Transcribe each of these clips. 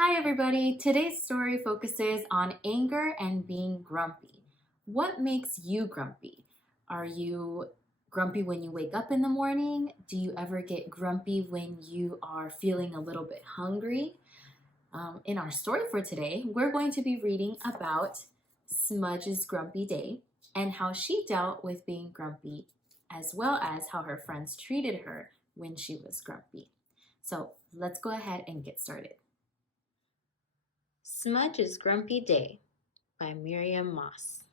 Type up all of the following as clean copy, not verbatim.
Hi, everybody. Today's story focuses on anger and being grumpy. What makes you grumpy? Are you grumpy when you wake up in the morning? Do you ever get grumpy when you are feeling a little bit hungry? In our story for today, we're going to be reading about Smudge's grumpy day and how she dealt with being grumpy, as well as how her friends treated her when she was grumpy. So let's go ahead and get started. Smudge's Grumpy Day by Miriam Moss.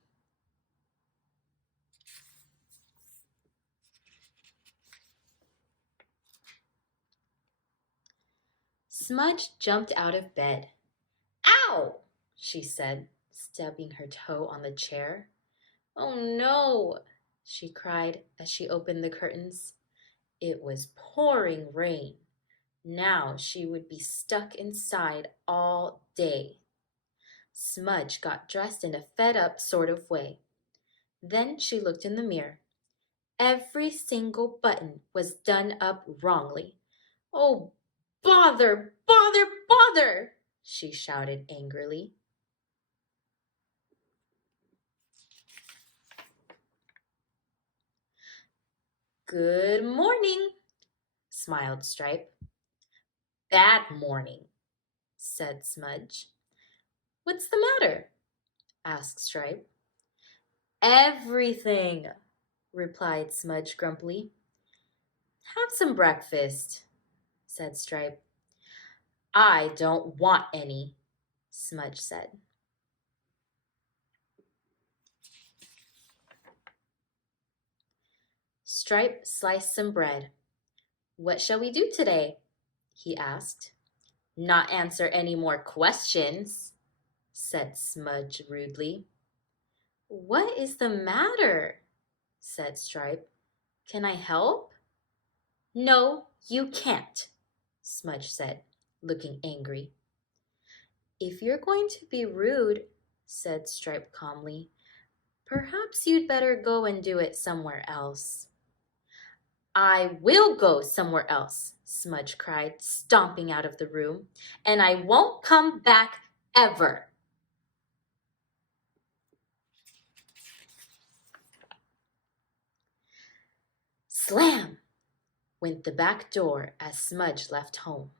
Smudge jumped out of bed. Ow! She said, stubbing her toe on the chair. Oh no! She cried as she opened the curtains. It was pouring rain. Now she would be stuck inside all day. Smudge got dressed in a fed-up sort of way. Then she looked in the mirror. Every single button was done up wrongly. Oh, bother, bother, bother, she shouted angrily. Good morning, smiled Stripe. Bad morning, said Smudge. What's the matter? asked Stripe. Everything, replied Smudge grumpily. Have some breakfast, said Stripe. I don't want any, Smudge said. Stripe sliced some bread. What shall we do today? He asked. Not answer any more questions, said Smudge rudely. What is the matter? Said Stripe. Can I help? No, you can't, Smudge said, looking angry. If you're going to be rude, said Stripe calmly, perhaps you'd better go and do it somewhere else. I will go somewhere else, Smudge cried, stomping out of the room, and I won't come back ever. Slam! Went the back door as Smudge left home.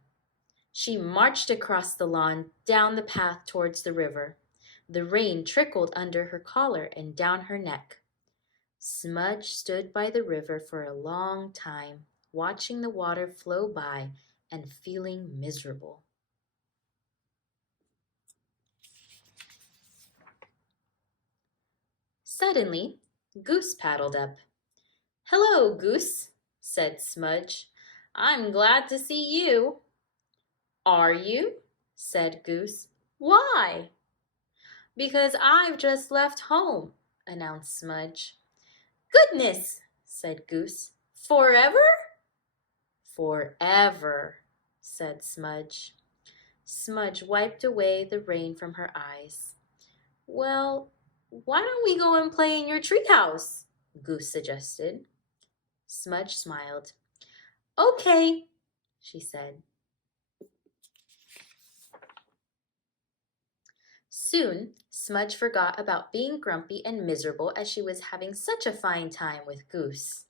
She marched across the lawn, down the path towards the river. The rain trickled under her collar and down her neck. Smudge stood by the river for a long time, watching the water flow by and feeling miserable. Suddenly, Goose paddled up. Hello, Goose, said Smudge. I'm glad to see you. Are you? Said Goose. Why? Because I've just left home, announced Smudge. Goodness, said Goose. Forever? Forever, said Smudge. Smudge wiped away the rain from her eyes. Well, why don't we go and play in your treehouse? Goose suggested. Smudge smiled. Okay, she said. Soon, Smudge forgot about being grumpy and miserable as she was having such a fine time with Goose.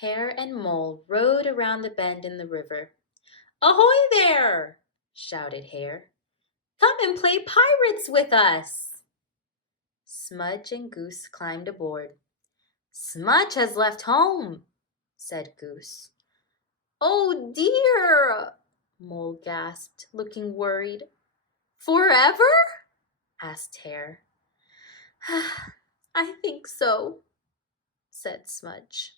Hare and Mole rode around the bend in the river. Ahoy there! Shouted Hare. Come and play pirates with us! Smudge and Goose climbed aboard. Smudge has left home, said Goose. Oh dear, Mole gasped, looking worried. Forever? Asked Hare. I think so, said Smudge.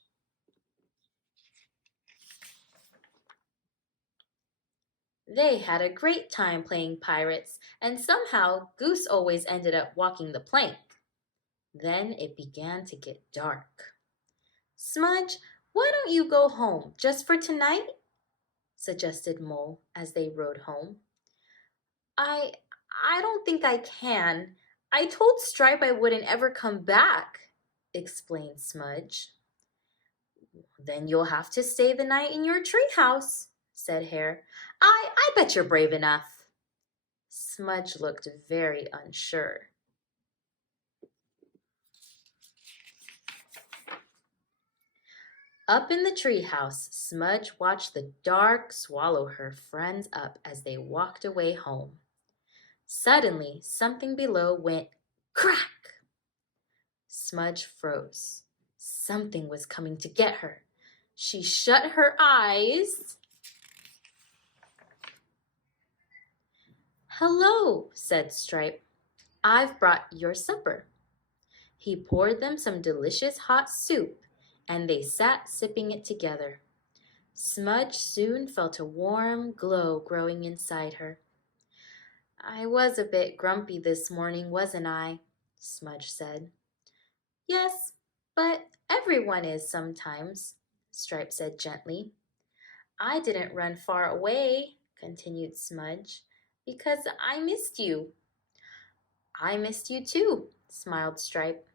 They had a great time playing pirates, and somehow Goose always ended up walking the plank. Then it began to get dark. Smudge, why don't you go home just for tonight? Suggested Mole as they rode home. I don't think I can. I told Stripe I wouldn't ever come back, explained Smudge. Then you'll have to stay the night in your treehouse, said Hare. I bet you're brave enough. Smudge looked very unsure. Up in the treehouse, Smudge watched the dark swallow her friends up as they walked away home. Suddenly, something below went crack. Smudge froze. Something was coming to get her. She shut her eyes. Hello, said Stripe. I've brought your supper. He poured them some delicious hot soup, and they sat sipping it together. Smudge soon felt a warm glow growing inside her. I was a bit grumpy this morning, wasn't I? Smudge said. Yes, but everyone is sometimes, Stripe said gently. I didn't run far away, continued Smudge, because I missed you. I missed you too, smiled Stripe.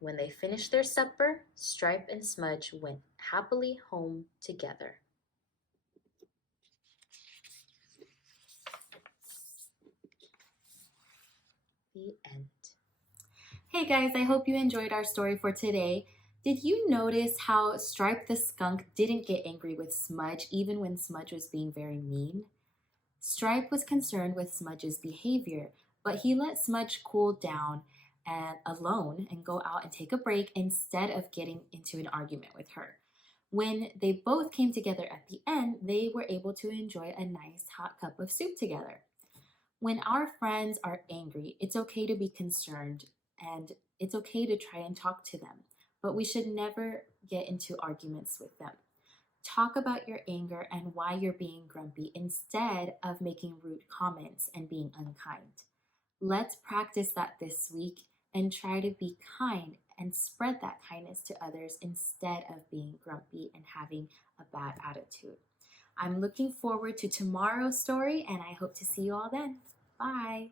When they finished their supper, Stripe and Smudge went happily home together. The end. Hey guys, I hope you enjoyed our story for today. Did you notice how Stripe the skunk didn't get angry with Smudge even when Smudge was being very mean? Stripe was concerned with Smudge's behavior, but he let Smudge cool down and alone and go out and take a break instead of getting into an argument with her. When they both came together at the end, they were able to enjoy a nice hot cup of soup together. When our friends are angry, it's okay to be concerned and it's okay to try and talk to them, but we should never get into arguments with them. Talk about your anger and why you're being grumpy instead of making rude comments and being unkind. Let's practice that this week and try to be kind and spread that kindness to others instead of being grumpy and having a bad attitude. I'm looking forward to tomorrow's story and I hope to see you all then. Bye.